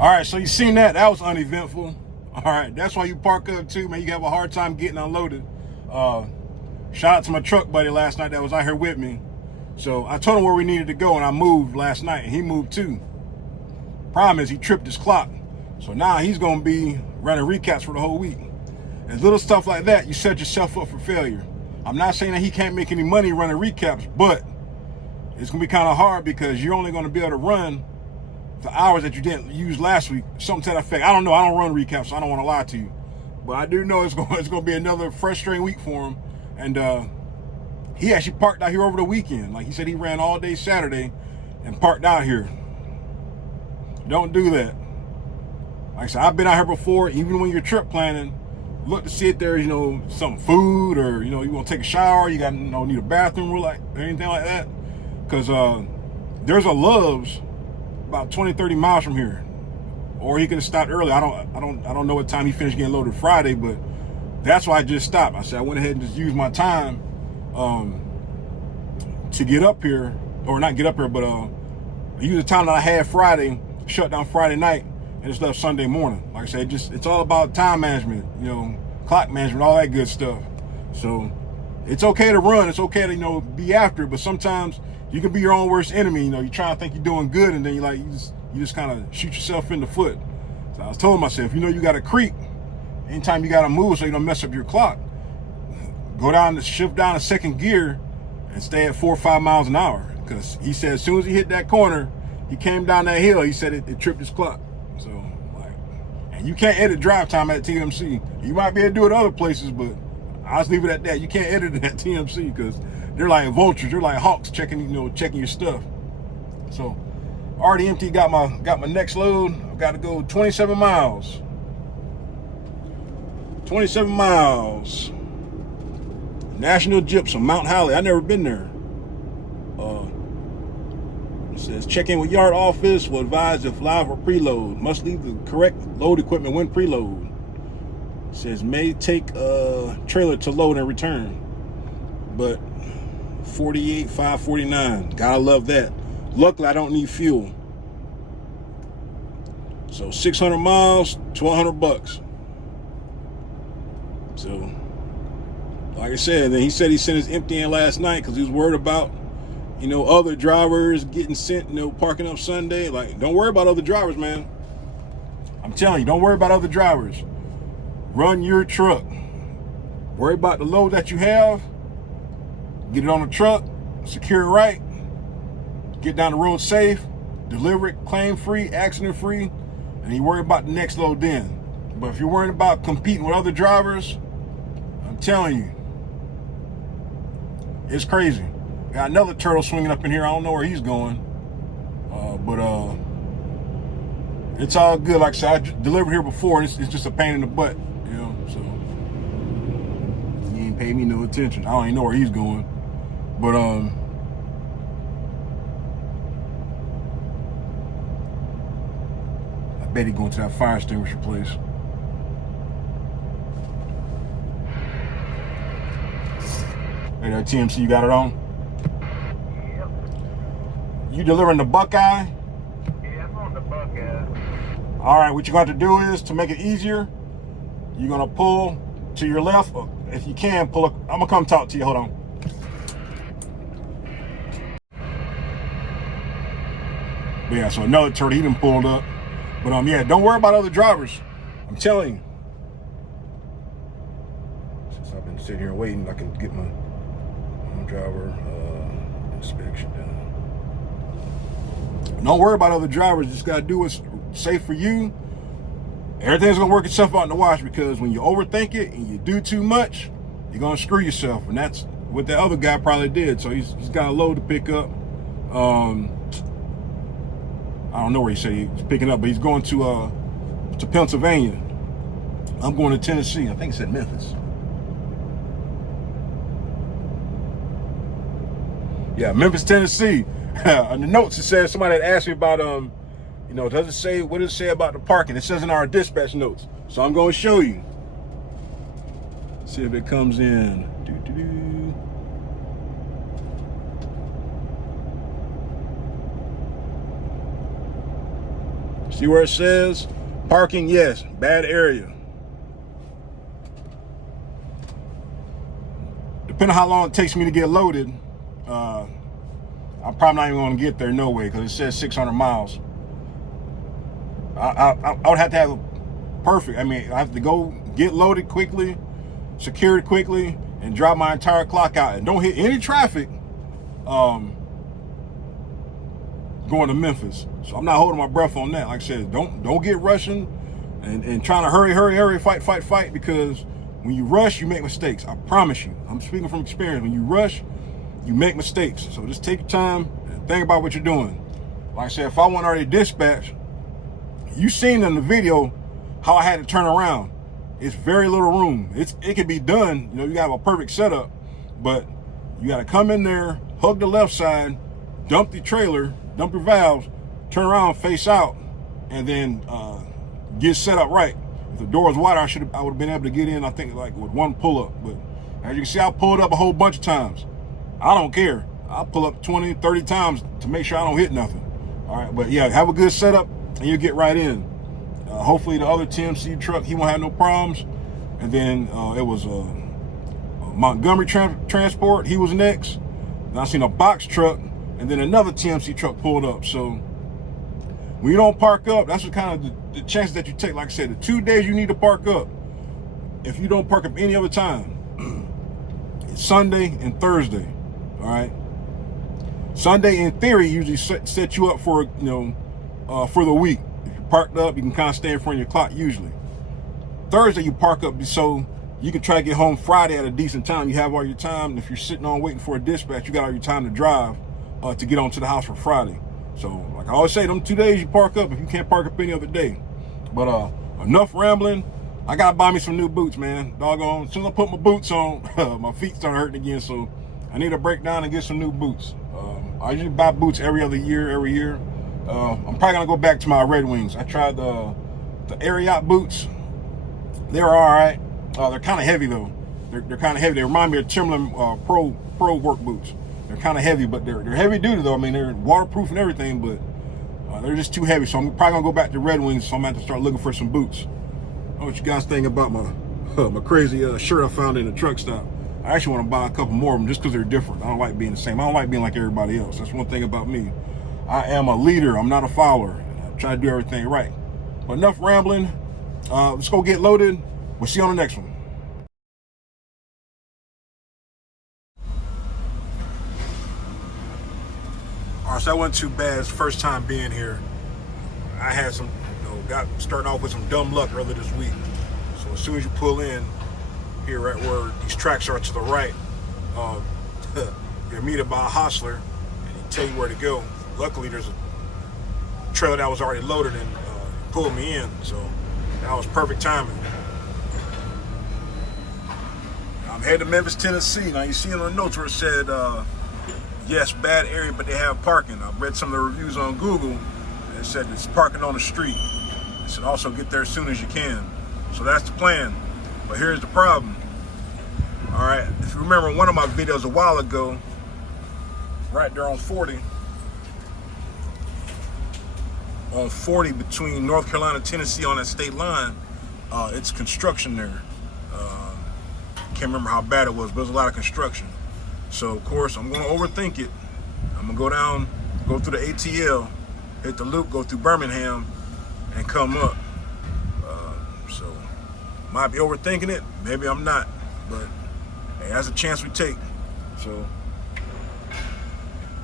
All right, so you seen that? That was uneventful. All right, that's why you park up too, man. You have a hard time getting unloaded. Shout out to my truck buddy last night that was out here with me. So I told him where we needed to go, and I moved last night, and he moved too. Problem is, he tripped his clock. So now he's gonna be running recaps for the whole week. And little stuff like that, you set yourself up for failure. I'm not saying that he can't make any money running recaps, but it's gonna be kind of hard because you're only gonna be able to run the hours that you didn't use last week. Something to that effect. I don't know. I don't run recaps, so I don't want to lie to you. But I do know it's going to be another frustrating week for him. And he actually parked out here over the weekend. Like he said, he ran all day Saturday and parked out here. Don't do that. Like I said, I've been out here before. Even when you're trip planning, look to see if there's, some food, or, you want to take a shower. You got, need a bathroom or anything like that. Because there's a Love's about 20-30 miles from here, or he could have stopped early. I don't know what time he finished getting loaded Friday, but that's why I just stopped. I said I went ahead and just used my time to get up here, or not get up here, but use the time that I had Friday, shut down Friday night, and just left Sunday morning. Like I said, it's all about time management, clock management, all that good stuff. So it's okay to run, it's okay to be after it, but sometimes you can be your own worst enemy. You try to think you're doing good, and then you just kind of shoot yourself in the foot. So I was telling myself, you got to creep. Anytime you got to move so you don't mess up your clock, shift down a second gear and stay at 4 or 5 miles an hour. Because he said as soon as he hit that corner, he came down that hill, he said it tripped his clock. So, and you can't edit drive time at TMC. You might be able to do it other places, but I'll just leave it at that. You can't edit it at TMC because they're like vultures. They're like hawks checking your stuff. So, already empty. Got my next load. I've got to go 27 miles. 27 miles. National Gypsum, Mount Holly. I've never been there. It says check in with yard office. Will advise if live or preload. Must leave the correct load equipment when preload. It says may take a trailer to load and return, but 48,549. Gotta love that. Luckily, I don't need fuel. So 600 miles, $1,200. So, like I said, then he said he sent his empty in last night because he was worried about, other drivers getting sent, parking up Sunday. Like, don't worry about other drivers, man. I'm telling you, don't worry about other drivers. Run your truck. Worry about the load that you have. Get it on the truck, secure it right, get down the road safe, deliver it claim-free, accident-free, and you worry about the next load then. But if you're worried about competing with other drivers, I'm telling you, it's crazy. Got another turtle swinging up in here. I don't know where he's going, but it's all good. Like I said, I delivered here before. It's just a pain in the butt, so he ain't paid me no attention. I don't even know where he's going. But I bet he going to that fire extinguisher place. Hey, that TMC, you got it on? Yep. You delivering the Buckeye? Yeah, I'm on the Buckeye. All right, what you're going to do is, to make it easier, you're going to pull to your left. If you can, pull up. I'm going to come talk to you. Hold on. But yeah, so another turtle, he done pulled up. But yeah, don't worry about other drivers. I'm telling you. Since I've been sitting here waiting, I can get my driver inspection done. Don't worry about other drivers. Just gotta do what's safe for you. Everything's gonna work itself out in the wash, because when you overthink it and you do too much, you're gonna screw yourself, and that's what the other guy probably did. So he's got a load to pick up. I don't know where he said he was picking up, but he's going to Pennsylvania. I'm going to Tennessee. I think he said Memphis. Yeah, Memphis, Tennessee. On the notes, it says somebody had asked me about does it say, what does it say about the parking? It says in our dispatch notes. So I'm going to show you. See if it comes in. See where it says parking? Yes, bad area. Depending on how long it takes me to get loaded, I'm probably not even going to get there no way, because it says 600 miles. I would have to have perfect. I mean, I have to go get loaded quickly, secure it quickly, and drop my entire clock out, and don't hit any traffic going to Memphis. So I'm not holding my breath on that. Like I said, don't get rushing and trying to hurry, fight, because when you rush, you make mistakes. I promise you. I'm speaking from experience. When you rush, you make mistakes. So just take your time and think about what you're doing. Like I said, if I wasn't already dispatched, you seen in the video how I had to turn around. It's very little room. It can be done. You got a perfect setup, but you got to come in there, hug the left side, dump the trailer, dump your valves, turn around, face out, and then get set up right. If the door was wide, I would have been able to get in, I think, like with one pull up. But as you can see, I pulled up a whole bunch of times. I don't care. I'll pull up 20, 30 times to make sure I don't hit nothing. All right, but yeah, have a good setup and you'll get right in. Hopefully the other TMC truck, he won't have no problems. And then it was Montgomery Transport, he was next. And I seen a box truck, and then another TMC truck pulled up. So when you don't park up, that's what kind of the chances that you take. Like I said, the 2 days you need to park up. If you don't park up any other time, it's Sunday and Thursday. All right. Sunday, in theory, usually set you up for for the week. If you parked up, you can kind of stay in front of your clock usually. Thursday, you park up so you can try to get home Friday at a decent time. You have all your time. If you're sitting on waiting for a dispatch, you got all your time to drive to get onto the house for Friday. So, like I always say, them 2 days you park up if you can't park up any other day. But enough rambling. I gotta buy me some new boots, man. Doggone. As soon as I put my boots on, my feet start hurting again. So I need to break down and get some new boots. I usually buy boots every year. I'm probably gonna go back to my Red Wings. I tried the Ariat boots. They're all right. They're kind of heavy though. They're kind of heavy. They remind me of Timberland Pro work boots. They're kind of heavy, but they're heavy duty though. I mean, they're waterproof and everything, but they're just too heavy. So I'm probably gonna go back to Red Wings. So I'm gonna have to start looking for some boots. I don't know what you guys think about my crazy shirt I found in the truck stop. I actually want to buy a couple more of them just because they're different. I don't like being the same. I don't like being like everybody else. That's one thing about me. I am a leader. I'm not a follower. I try to do everything right. But enough rambling. Let's go get loaded. We'll see you on the next one. All right, so that wasn't too bad. It's the first time being here. I had got starting off with some dumb luck earlier this week. So as soon as you pull in here right where these tracks are to the right, you're meted by a hostler and he tell you where to go. Luckily, there's a trailer that was already loaded and pulled me in, so that was perfect timing. I'm headed to Memphis, Tennessee. Now you see in the notes where it said, yes, bad area, but they have parking. I've read some of the reviews on Google, and it said it's parking on the street. It said also get there as soon as you can. So that's the plan. But here's the problem. All right, if you remember one of my videos a while ago, right there on 40 between North Carolina and Tennessee on that state line, it's construction there. Can't remember how bad it was, but there's a lot of construction. So of course I'm gonna overthink it. I'm gonna go down, go through the ATL, hit the loop, go through Birmingham, and come up. So might be overthinking it, maybe I'm not, but hey, that's a chance we take. So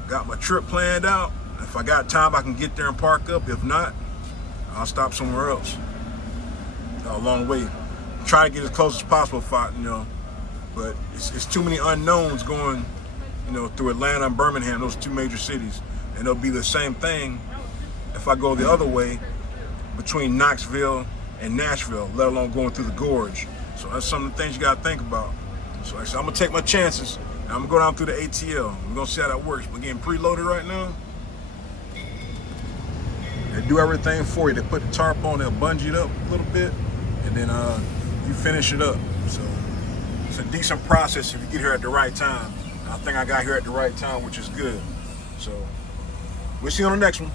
got my trip planned out. If I got time, I can get there and park up. If not, I'll stop somewhere else. A long way. Try to get as close as possible if I, but it's too many unknowns going, you know, through Atlanta and Birmingham, those two major cities. And it'll be the same thing if I go the other way between Knoxville and Nashville, let alone going through the gorge. So that's some of the things you gotta think about. So like I said, I'm gonna take my chances. And I'm gonna go down through the ATL. We're gonna see how that works. We're getting preloaded right now. They do everything for you. They put the tarp on, they'll bungee it up a little bit, and then you finish it up. So it's a decent process if you get here at the right time. And I think I got here at the right time, which is good. So we'll see you on the next one.